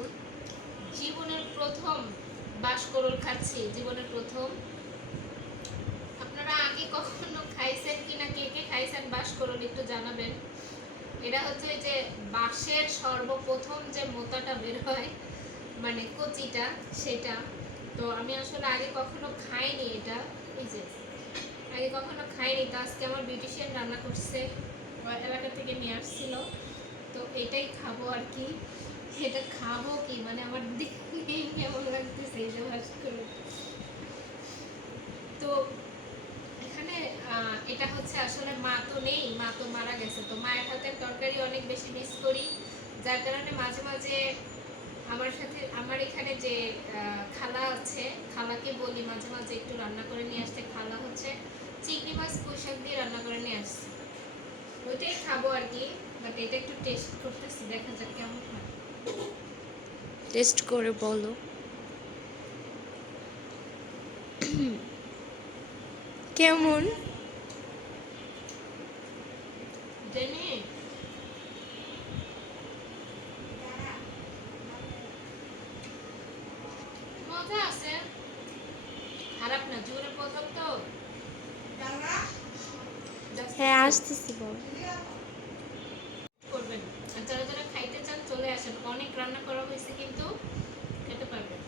আলাইকুম। জীবনের প্রথম বাঁশকরল খাচ্ছি, জীবনের প্রথম। আপনারা আগে কখনো খাইছেন কিনা, কে কে খাইছেন বাঁশকরল একটু জানাবেন। এটা হচ্ছে ওই যে বাঁশের সর্বপ্রথম যে মোতাটা বের হয়, মানে কচিটা, সেটা। তো আমি আসলে আগে কখনো খাইনি এটা, এই যে আগে কখনো খাইনি। তো আজকে আমার বিউটিশিয়ান রান্না করছে, এলাকা থেকে নিয়ে আসছিল। তো এটাই খাবো আর কি। এটা খাবো কি মানে আমার দেখেই কেমন লাগতেছে এটা ভাস করে। তো এখানে এটা হচ্ছে আসলে মা তো নেই, মা তো মারা গেছে। তো মায়ের হাতের তরকারি অনেক বেশি মিস করি, যার কারণে মাঝে মাঝে আমার সাথে আমার এখানে যে খালা আছে, খালাকে বলি মাঝে মাঝে একটু রান্না করে নিয়ে আসতে। খালা হচ্ছে চিংড়ি মাছ পুঁই শাক দিয়ে রান্না করে নিয়ে আসছে, ওইটাই খাবো আর কি। বাট এটা একটু টেস্ট করতেছি, দেখা যাক কেমন হয়। টেস্ট করে বলো কেমন। জানি মজা আছে, খারাপ না। জীবনের প্রথম তো। হ্যাঁ আসতেছি বল। করবেন, আর যারা যারা খাইতে চান চলে আসেন, অনেক রান্না করা হয়েছে কিন্তু খেতে পারবেন।